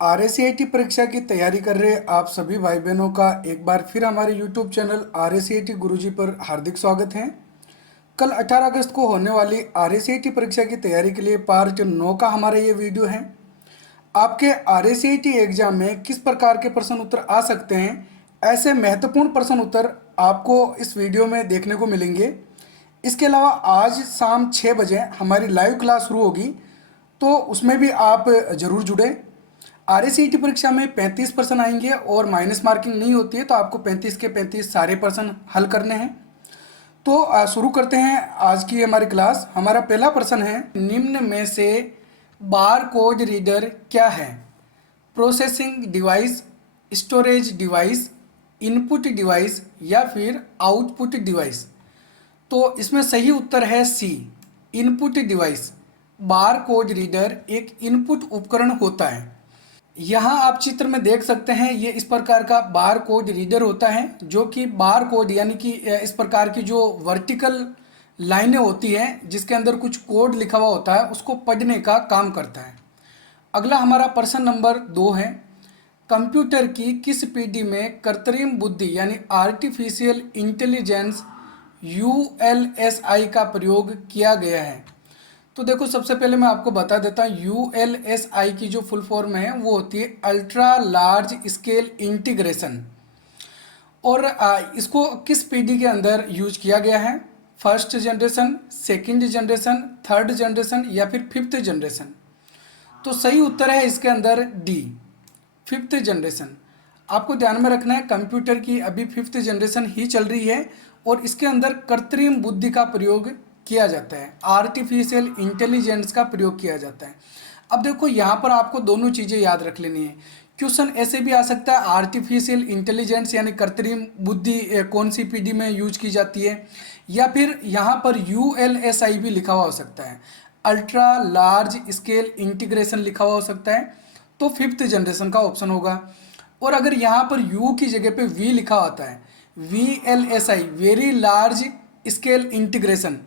RACIT परीक्षा की तैयारी कर रहे आप सभी भाई बहनों का एक बार फिर हमारे YouTube चैनल RACIT गुरुजी पर हार्दिक स्वागत है। कल 18 अगस्त को होने वाली RACIT परीक्षा की तैयारी के लिए पार्ट 9 का हमारा ये वीडियो है। आपके RACIT एग्जाम में किस प्रकार के प्रश्न उत्तर आ सकते हैं, ऐसे महत्वपूर्ण प्रश्न उत्तर आपको इस वीडियो में देखने को मिलेंगे। इसके अलावा आज शाम 6 बजे हमारी लाइव क्लास शुरू होगी, तो उसमें भी आप ज़रूर जुड़ें। RACIT परीक्षा में 35 प्रश्न आएंगे और माइनस मार्किंग नहीं होती है, तो आपको 35 के 35 सारे प्रश्न हल करने हैं। तो शुरू करते हैं आज की हमारी क्लास। हमारा पहला प्रश्न है, निम्न में से बार कोड रीडर क्या है? Processing device, storage device, input device या फिर आउटपुट डिवाइस। तो इसमें सही उत्तर है C, input device. Bar code reader एक इनपुट उपकरण होता है। यहाँ आप चित्र में देख सकते हैं, ये इस प्रकार का बार कोड रीडर होता है, जो कि बार कोड यानी कि इस प्रकार की जो वर्टिकल लाइनें होती हैं जिसके अंदर कुछ कोड लिखा हुआ होता है, उसको पढ़ने का काम करता है। अगला हमारा प्रश्न नंबर 2 है, कंप्यूटर की किस पीढ़ी में कृत्रिम बुद्धि यानी आर्टिफिशियल इंटेलिजेंस ULSI का प्रयोग किया गया है? तो देखो, सबसे पहले मैं आपको बता देता हूँ, ULSI की जो फुल फॉर्म है वो होती है अल्ट्रा लार्ज स्केल इंटीग्रेशन। और इसको किस पीढ़ी के अंदर यूज किया गया है? First generation, second generation, third generation या फिर फिफ्थ जनरेशन? तो सही उत्तर है इसके अंदर डी, फिफ्थ जनरेशन। आपको ध्यान में रखना है, कंप्यूटर की अभी फिफ्थ जनरेशन ही चल रही है और इसके अंदर कृत्रिम बुद्धि का प्रयोग किया जाता है, आर्टिफिशियल इंटेलिजेंस का प्रयोग किया जाता है। अब देखो, यहाँ पर आपको दोनों चीज़ें याद रख लेनी है। क्वेश्चन ऐसे भी आ सकता है, आर्टिफिशियल इंटेलिजेंस यानी कृत्रिम बुद्धि कौन सी पीढ़ी में यूज की जाती है, या फिर यहाँ पर ULSI भी लिखा हुआ हो सकता है, अल्ट्रा लार्ज स्केल इंटीग्रेशन लिखा हुआ हो सकता है, तो फिफ्थ जनरेशन का ऑप्शन होगा। और अगर यहाँ पर U की जगह पे V लिखा होता है, VLSI very large scale integration,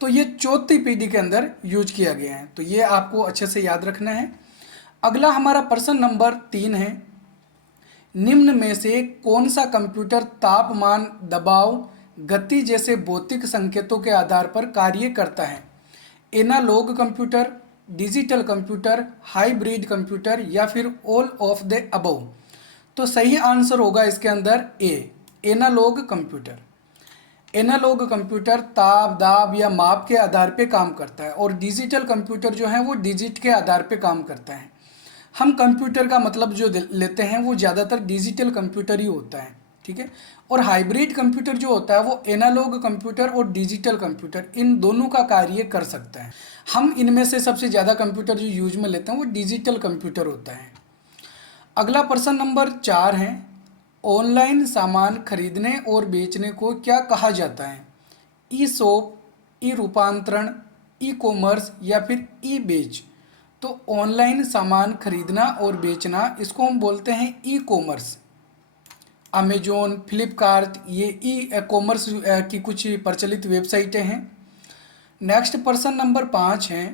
तो ये चौथी पीढ़ी के अंदर यूज किया गया है। तो ये आपको अच्छे से याद रखना है। अगला हमारा प्रश्न नंबर 3 है, निम्न में से कौन सा कंप्यूटर तापमान, दबाव, गति जैसे भौतिक संकेतों के आधार पर कार्य करता है? Analog computer, digital computer, hybrid computer या फिर ऑल ऑफ द अबव? तो सही आंसर होगा इसके अंदर ए, एनालॉग कंप्यूटर। एनालॉग कंप्यूटर ताप, दाब या माप के आधार पे काम करता है और डिजिटल कंप्यूटर जो है वो डिजिट के आधार पे काम करता है। हम कंप्यूटर का मतलब जो लेते हैं वो ज़्यादातर डिजिटल कंप्यूटर ही होता है, ठीक है। और हाइब्रिड कंप्यूटर जो होता है वो एनालॉग कंप्यूटर और डिजिटल कंप्यूटर इन दोनों का कार्य कर सकता है। हम इनमें से सबसे ज़्यादा कंप्यूटर जो यूज में लेते हैं वो डिजिटल कंप्यूटर होता है। अगला प्रश्न नंबर 4 है, ऑनलाइन सामान खरीदने और बेचने को क्या कहा जाता है? ई शॉप, ई रूपांतरण, ई कॉमर्स या फिर ई बेच? तो ऑनलाइन सामान खरीदना और बेचना, इसको हम बोलते हैं ई कॉमर्स। अमेजोन, फ्लिपकार्ट, ये ई कॉमर्स की कुछ प्रचलित वेबसाइटें हैं। नेक्स्ट प्रश्न नंबर 5 है,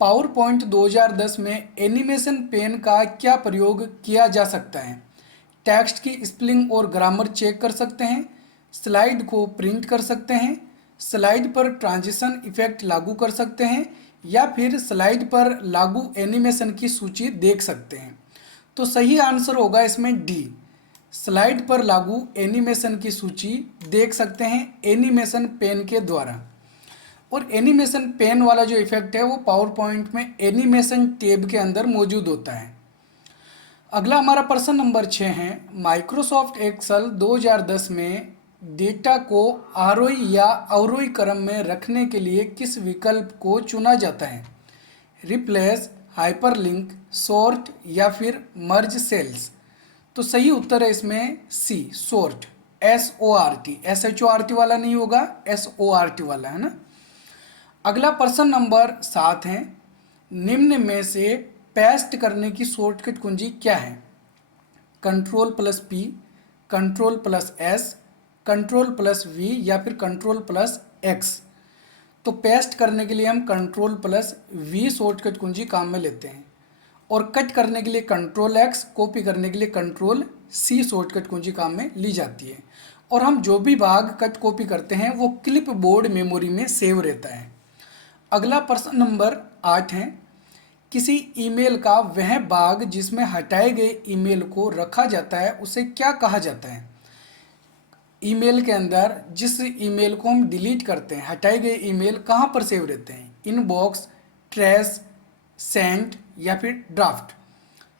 पावर पॉइंट 2010 में एनिमेशन पेन का क्या प्रयोग किया जा सकता है? टेक्स्ट की स्पेलिंग और ग्रामर चेक कर सकते हैं, स्लाइड को प्रिंट कर सकते हैं, स्लाइड पर ट्रांजिशन इफेक्ट लागू कर सकते हैं या फिर स्लाइड पर लागू एनिमेशन की सूची देख सकते हैं? तो सही आंसर होगा इसमें डी, स्लाइड पर लागू एनिमेशन की सूची देख सकते हैं एनिमेशन पेन के द्वारा। और एनिमेशन पेन वाला जो इफेक्ट है वो पावर पॉइंट में एनिमेशन टैब के अंदर मौजूद होता है। अगला हमारा प्रश्न नंबर 6 है, माइक्रोसॉफ्ट एक्सेल 2010 में डेटा को आरोही या अवरोही क्रम में रखने के लिए किस विकल्प को चुना जाता है? रिप्लेस, हाइपरलिंक, सॉर्ट या फिर मर्ज सेल्स? तो सही उत्तर है इसमें सी, सॉर्ट, SORT, SHORT वाला नहीं होगा, SORT वाला है ना। अगला प्रश्न नंबर 7 है, निम्न में से पेस्ट करने की शॉर्टकट कुंजी क्या है? Ctrl+P, Ctrl+S, Ctrl+V या फिर Ctrl+X? तो पेस्ट करने के लिए हम Ctrl+V शॉर्टकट कुंजी काम में लेते हैं। और कट करने के लिए Ctrl+X, कॉपी करने के लिए Ctrl+C शॉर्टकट कुंजी काम में ली जाती है। और हम जो भी भाग कट कॉपी करते हैं वो क्लिप बोर्ड मेमोरी में सेव रहता है। अगला प्रश्न नंबर 8 है, किसी ईमेल का वह भाग जिसमें हटाए गए ईमेल को रखा जाता है उसे क्या कहा जाता है। ईमेल के अंदर जिस ईमेल को हम डिलीट करते हैं, हटाए गए ईमेल कहाँ पर सेव रहते हैं, इनबॉक्स, ट्रैश, सेंट या फिर ड्राफ्ट।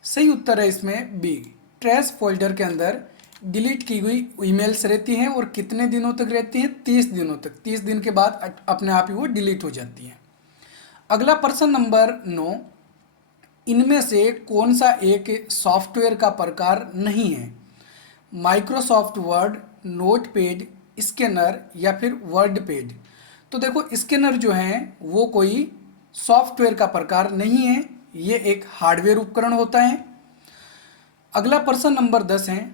सही उत्तर है इसमें बी, ट्रैश फोल्डर के अंदर डिलीट की हुई ईमेल्स रहती हैं और कितने दिनों तक रहती हैं, 30 दिनों तक। 30 दिन के बाद अपने आप ही वो डिलीट हो जाती हैं। अगला प्रश्न नंबर 9, इनमें से कौन सा एक सॉफ्टवेयर का प्रकार नहीं है, माइक्रोसॉफ्ट वर्ड, नोटपैड, स्कैनर या फिर वर्डपैड। तो देखो स्कैनर जो है वो कोई सॉफ्टवेयर का प्रकार नहीं है, ये एक हार्डवेयर उपकरण होता है। अगला प्रश्न नंबर 10 है,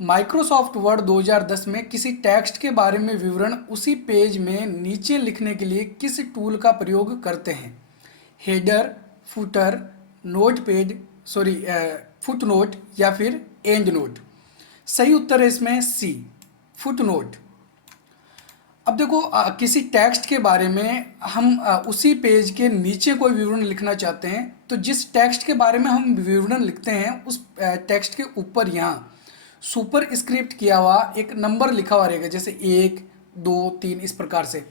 माइक्रोसॉफ्ट वर्ड 2010 में किसी टेक्स्ट के बारे में विवरण उसी पेज में नीचे लिखने के लिए किस टूल का प्रयोग करते हैं, हेडर, फुटर, नोटपैड फुटनोट या फिर एंड नोट। सही उत्तर है इसमें सी, फुटनोट। अब देखो किसी टेक्स्ट के बारे में हम उसी पेज के नीचे कोई विवरण लिखना चाहते हैं तो जिस टेक्स्ट के बारे में हम विवरण लिखते हैं उस टेक्स्ट के ऊपर यहाँ सुपर स्क्रिप्ट किया हुआ एक नंबर लिखा हुआ रहेगा, जैसे 1, 2, 3 इस प्रकार से।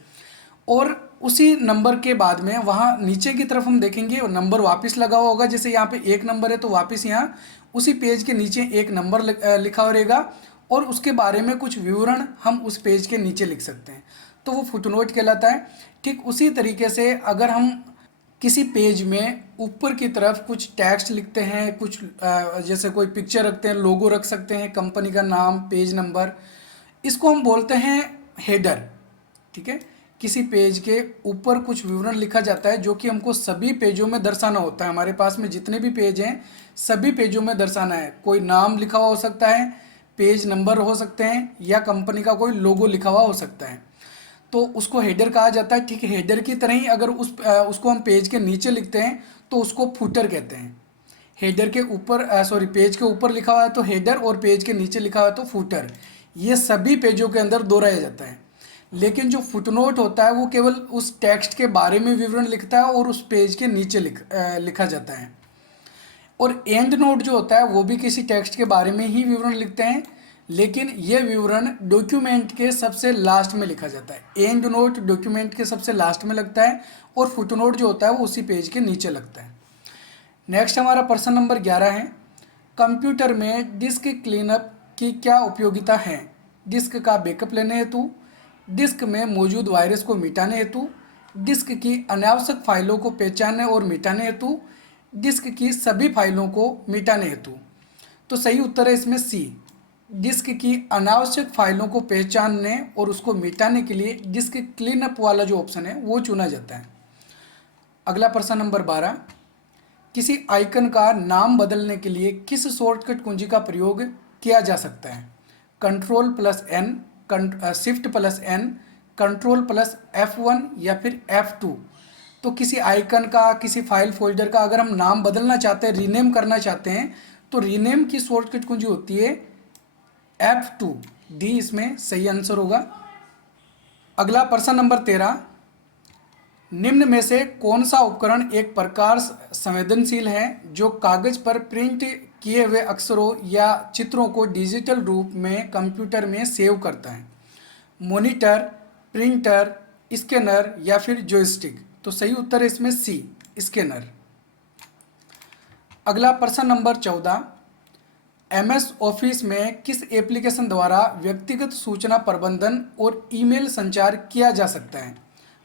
और उसी नंबर के बाद में वहाँ नीचे की तरफ हम देखेंगे नंबर वापस लगा हुआ होगा, जैसे यहाँ पे 1 नंबर है तो वापस यहाँ उसी पेज के नीचे एक नंबर लिखा हुआ रहेगा और उसके बारे में कुछ विवरण हम उस पेज के नीचे लिख सकते हैं, तो वो फुटनोट कहलाता है। ठीक उसी तरीके से अगर हम किसी पेज में ऊपर की तरफ कुछ टेक्स्ट लिखते हैं, कुछ जैसे कोई पिक्चर रखते हैं, लोगो रख सकते हैं, कंपनी का नाम, पेज नंबर, इसको हम बोलते हैं हेडर। ठीक है, किसी पेज के ऊपर कुछ विवरण लिखा जाता है जो कि हमको सभी पेजों में दर्शाना होता है। हमारे पास में जितने भी पेज हैं सभी पेजों में दर्शाना है। कोई नाम लिखा हुआ हो सकता है, पेज नंबर हो सकते हैं या कंपनी का कोई लोगो लिखा हुआ हो सकता है, तो उसको हेडर कहा जाता है। ठीक है, हेडर की तरह ही अगर उसको हम पेज के नीचे लिखते हैं तो उसको फुटर कहते हैं। हेडर के ऊपर पेज के ऊपर लिखा हुआ है तो हेडर और पेज के नीचे लिखा हुआ है तो फुटर। ये सभी पेजों के अंदर दोहराया जाता है। लेकिन जो फुटनोट होता है वो केवल उस टेक्स्ट के बारे में विवरण लिखता है और उस पेज के नीचे लिखा जाता है। और एंड नोट जो होता है वो भी किसी टेक्स्ट के बारे में ही विवरण लिखते हैं, लेकिन ये विवरण डॉक्यूमेंट के सबसे लास्ट में लिखा जाता है। एंड नोट डॉक्यूमेंट के सबसे लास्ट में लगता है और फुटनोट जो होता है वो उसी पेज के नीचे लगता है। नेक्स्ट हमारा प्रश्न नंबर 11 है, कंप्यूटर में डिस्क क्लीनअप की क्या उपयोगिता है, डिस्क का बैकअप लेने हेतु, डिस्क में मौजूद वायरस को मिटाने हेतु, डिस्क की अनावश्यक फाइलों को पहचानने और मिटाने हेतु, डिस्क की सभी फाइलों को मिटाने हेतु। तो सही उत्तर है इसमें सी, डिस्क की अनावश्यक फाइलों को पहचानने और उसको मिटाने के लिए डिस्क क्लीनअप वाला जो ऑप्शन है वो चुना जाता है। अगला प्रश्न नंबर 12, किसी आइकन का नाम बदलने के लिए किस शॉर्टकट कुंजी का प्रयोग किया जा सकता है, Ctrl+N, Shift+N, Ctrl+F1 या फिर F2। तो किसी आइकन का, किसी फाइल फोल्डर का अगर हम नाम बदलना चाहते हैं, रीनेम करना चाहते हैं, तो रीनेम की शॉर्टकट कुंजी होती है F2। डी इसमें सही आंसर होगा। अगला प्रश्न नंबर 13, निम्न में से कौन सा उपकरण एक प्रकार संवेदनशील है जो कागज पर प्रिंट किए हुए अक्षरों या चित्रों को डिजिटल रूप में कंप्यूटर में सेव करता है, मॉनिटर, प्रिंटर, स्कैनर या फिर जॉयस्टिक। तो सही उत्तर है इसमें सी, स्कैनर। अगला प्रश्न नंबर 14, एमएस ऑफिस में किस एप्लीकेशन द्वारा व्यक्तिगत सूचना प्रबंधन और ईमेल संचार किया जा सकता है,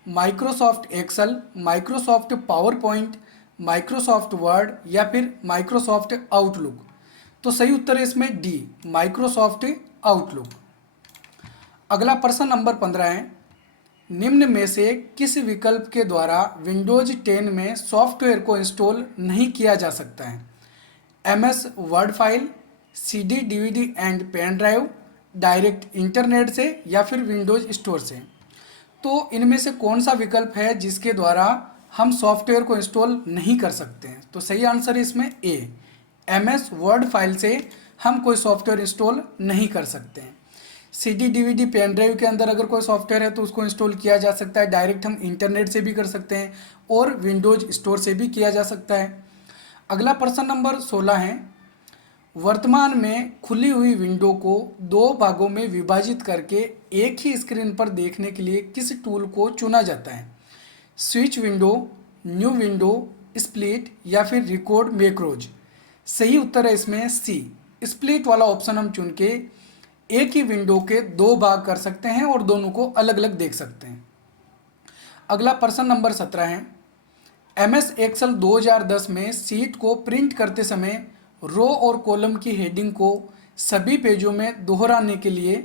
Microsoft Excel, Microsoft PowerPoint, Microsoft Word या फिर माइक्रोसॉफ्ट आउटलुक। तो सही उत्तर है इसमें डी, माइक्रोसॉफ्ट आउटलुक। अगला प्रश्न नंबर 15 है, निम्न में से किस विकल्प के द्वारा विंडोज 10 में सॉफ्टवेयर को इंस्टॉल नहीं किया जा सकता है, MS Word file, CD DVD and pen drive, direct internet से या फिर विंडोज स्टोर से। तो इनमें से कौन सा विकल्प है जिसके द्वारा हम सॉफ्टवेयर को इंस्टॉल नहीं कर सकते हैं। तो सही आंसर है इसमें ए, MS वर्ड फाइल से हम कोई सॉफ्टवेयर इंस्टॉल नहीं कर सकते हैं। CD DVD पेन ड्राइव के अंदर अगर कोई सॉफ्टवेयर है तो उसको इंस्टॉल किया जा सकता है, डायरेक्ट हम इंटरनेट से भी कर सकते हैं और विंडोज स्टोर से भी किया जा सकता है। अगला प्रश्न नंबर 16 है, वर्तमान में खुली हुई विंडो को दो भागों में विभाजित करके एक ही स्क्रीन पर देखने के लिए किस टूल को चुना जाता है? Switch window, new window, split या फिर रिकॉर्ड मैक्रोज। सही उत्तर है इसमें सी, स्प्लिट वाला ऑप्शन हम चुन के एक ही विंडो के दो भाग कर सकते हैं और दोनों को अलग अलग देख सकते हैं। अगला प्रश्न नंबर 17 है, MS एक्सेल 2010 में सीट को प्रिंट करते समय रो और कॉलम की हेडिंग को सभी पेजों में दोहराने के लिए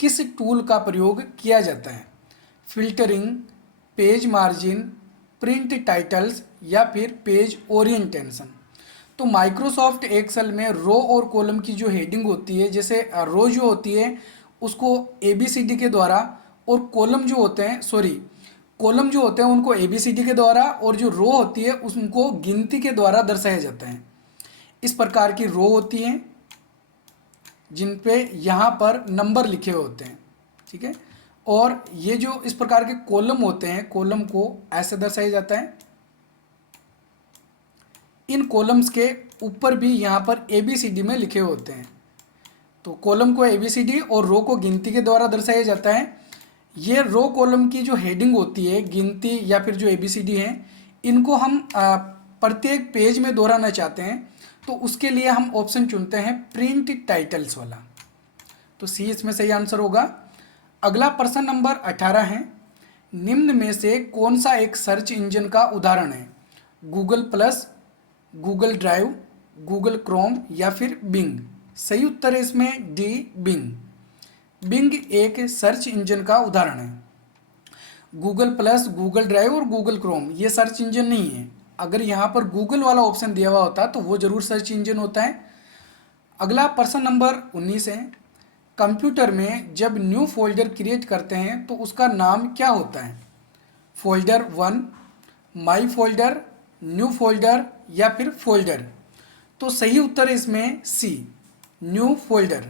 किस टूल का प्रयोग किया जाता है? Filtering, page margin, print titles या फिर पेज ओरिएंटेशन। तो माइक्रोसॉफ्ट एक्सेल में रो और कॉलम की जो हेडिंग होती है, जैसे रो जो होती है उसको ABCD के द्वारा और कॉलम जो होते हैं उनको ABCD के द्वारा और जो रो होती है उनको गिनती के द्वारा दर्शाया जाता है। इस प्रकार की रो होती हैं जिन पे यहाँ पर नंबर लिखे हुए होते हैं, ठीक है। और ये जो इस प्रकार के कॉलम होते हैं, कॉलम को ऐसे दर्शाया जाता है। इन कॉलम्स के ऊपर भी यहाँ पर ABCD में लिखे हुए होते हैं। तो कॉलम को ABCD और रो को गिनती के द्वारा दर्शाया जाता है। ये रो कॉलम की जो हेडिंग होती है, गिनती या फिर जो ABCD हैं, इनको हम प्रत्येक पेज में दोहराना चाहते हैं तो उसके लिए हम ऑप्शन चुनते हैं प्रिंट टाइटल्स वाला। तो सी इसमें सही आंसर होगा। अगला प्रश्न नंबर 18 है, निम्न में से कौन सा एक सर्च इंजन का उदाहरण है? Google plus, Google drive, Google Chrome या फिर बिंग। सही उत्तर है इसमें डी, बिंग। बिंग एक सर्च इंजन का उदाहरण है। गूगल प्लस, गूगल ड्राइव और गूगल क्रोम ये सर्च इंजन नहीं है। अगर यहाँ पर गूगल वाला ऑप्शन दिया हुआ होता तो वो जरूर सर्च इंजन होता है। अगला प्रश्न नंबर 19 है, कंप्यूटर में जब न्यू फोल्डर क्रिएट करते हैं तो उसका नाम क्या होता है? फोल्डर 1, माई फोल्डर, न्यू फोल्डर या फिर फोल्डर। तो सही उत्तर है इसमें सी, न्यू फोल्डर।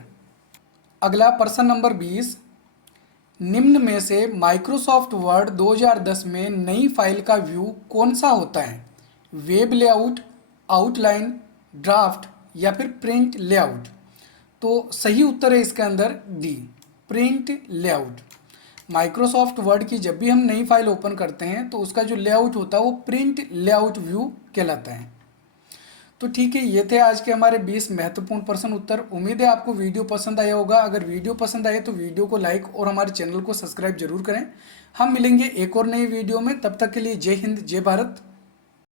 अगला प्रश्न नंबर 20, निम्न में से माइक्रोसॉफ्ट वर्ड 2010 में नई फाइल का व्यू कौन सा होता है? वेब लेआउट, आउटलाइन, ड्राफ्ट या फिर प्रिंट लेआउट। तो सही उत्तर है इसके अंदर D, print layout. Microsoft word की जब भी हम नई फाइल ओपन करते हैं तो उसका जो लेआउट होता है वो प्रिंट लेआउट व्यू कहलाता है। तो ठीक है, ये थे आज के हमारे 20 महत्वपूर्ण प्रश्न उत्तर। उम्मीद है आपको वीडियो पसंद आया होगा। अगर वीडियो पसंद आए तो वीडियो को लाइक और हमारे चैनल को सब्सक्राइब जरूर करें। हम मिलेंगे एक और नई वीडियो में, तब तक के लिए जय हिंद, जय भारत।